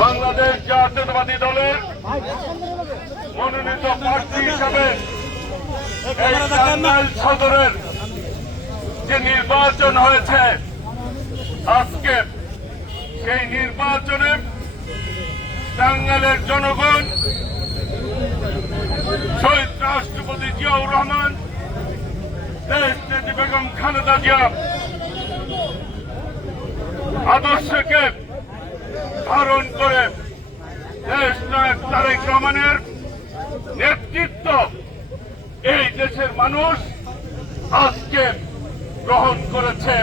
বাংলাদেশ জাতীয়তাবাদী দলের মনোনীত প্রার্থী হিসাবে এই টাঙ্গাইল সদরের যে নির্বাচন হয়েছে, আজকে সেই নির্বাচনে টাঙ্গাইলের জনগণ শহীদ রাষ্ট্রপতি জিয়াউর রহমান, দেশ নেত্রী বেগম খালেদা জিয়া, আদর্শকে ধারণ করে দেশ নায়ক তারেক রহমানের নেতৃত্ব এই দেশের মানুষ আজকে গ্রহণ করেছে।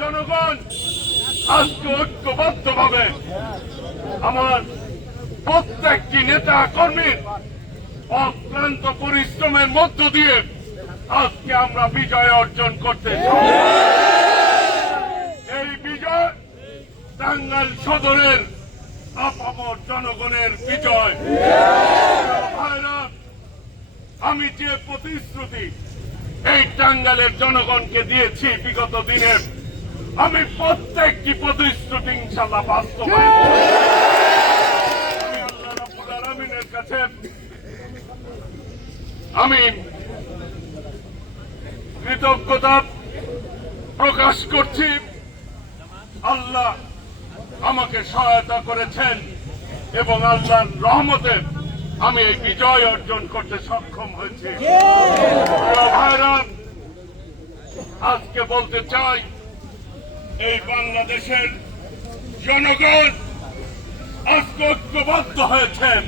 জনগণ আজকে ঐক্যবদ্ধভাবে আমার প্রত্যেকটি নেতা কর্মীর অক্লান্ত পরিশ্রমের মধ্য দিয়ে আজকে আমরা বিজয় অর্জন করতে। এই বিজয় টাঙ্গাইল সদরের আপামর জনগণের বিজয় আমি যে প্রতিশ্রুতি এই টাঙ্গালের জনগণকে দিয়েছি বিগত দিনের আমি প্রত্যেকটি প্রতিশ্রুতি ইনশাল্লাহ বাস্তবায়ন করব। আমি আল্লাহ রাব্বুল আলামিনের কাছে আমি কৃতজ্ঞতা প্রকাশ করছি। আল্লাহ আমাকে সহায়তা করেছেন এবং আল্লাহর রহমতে আমি এই বিজয় অর্জন করতে সক্ষম হয়েছি। আজকে বলতে চাই, এই বাংলাদেশের জনগণ আজকে ঐক্যবদ্ধ হয়েছেন।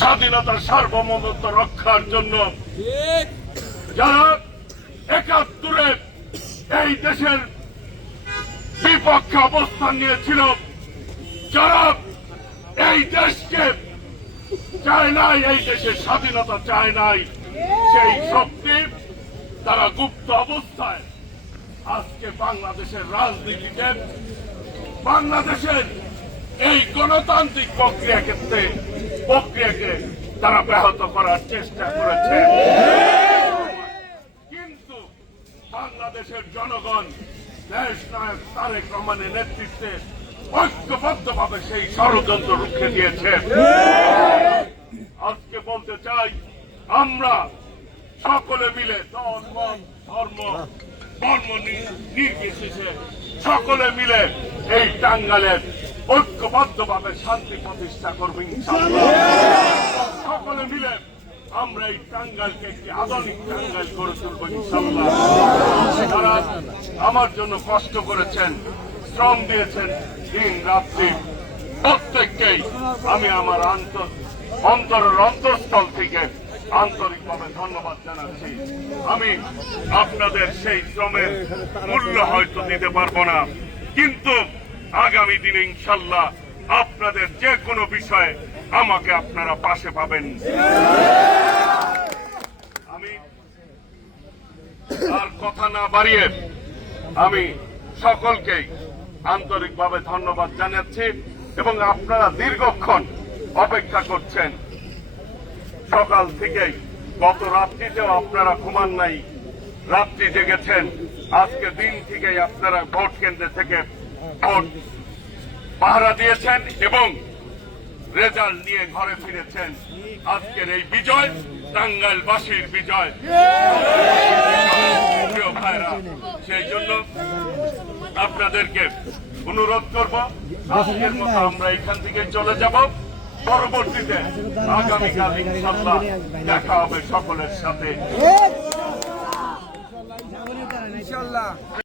স্বাধীনতার সার্বভৌমত্ব রক্ষার জন্য যারা একাত্তরে এই দেশের বিপক্ষে অবস্থান নিয়েছিল, যারা এই দেশকে চায় নাই, এই দেশের স্বাধীনতা চায় নাই, সেই শক্তি তারা গুপ্ত অবস্থায় আজকে বাংলাদেশের রাজনীতিতে, বাংলাদেশের এই গণতান্ত্রিক প্রক্রিয়া ক্ষেত্রে প্রক্রিয়াকে তারা ব্যাহত করার চেষ্টা করেছে। কিন্তু বাংলাদেশের জনগণ, দেশ নায়ক তারেক রহমানের নেতৃত্বে ঐক্যবদ্ধভাবে সেই ষড়যন্ত্র রুখে দিয়েছে। আজকে বলতে চাই, আমরা সকলে মিলে দল ধর্ম, বর্ণ নি- নির্বিশেষে সকলে মিলে এই টাঙ্গালের ঐক্যবদ্ধভাবে শান্তি প্রতিষ্ঠা করব। সকলে মিলে আমরা এই টাঙ্গাইলকে একটি আধুনিক টাঙ্গাইল করে তুলবো আমার জন্য কষ্ট করেছেন, শ্রম দিয়েছেন, দিন রাত্রি প্রত্যেককেই আমি আমার আন্তর অন্তরের অন্তঃস্থল থেকে আন্তরিকভাবে ধন্যবাদ জানাচ্ছি আমি আপনাদের সেই শ্রমের মূল্য হয়তো দিতে পারব না, কিন্তু আগামী দিনে ইনশাল্লাহ আপনাদের যে কোনো বিষয়ে আমাকে আপনারা পাশে পাবেন। আমি আর কথা না বাড়িয়ে আমি সকলকেই আন্তরিকভাবে ধন্যবাদ জানাচ্ছি এবং আপনারা দীর্ঘক্ষণ অপেক্ষা করছেন। সকাল থেকেই গত রাত্রিতেও আপনারা ঘুমান নাই, রাত্রি জেগেছেন। আজকে দিন থেকেই আপনারা ভোট কেন্দ্রে থেকে পাহারা দিয়েছেন এবং রেজাল্ট নিয়ে ঘরে ফিরেছেন। আজকের এই বিজয়, টাঙ্গাইলবাসীর বিজয়। ভাইরা, সেই জন্য আপনাদেরকে অনুরোধ করব, আজকের মতো আমরা এখান থেকে চলে যাব। পরবর্তীতে আগামীকাল ইনশাল্লাহ দেখা হবে সকলের সাথে। ইনশাল্লাহ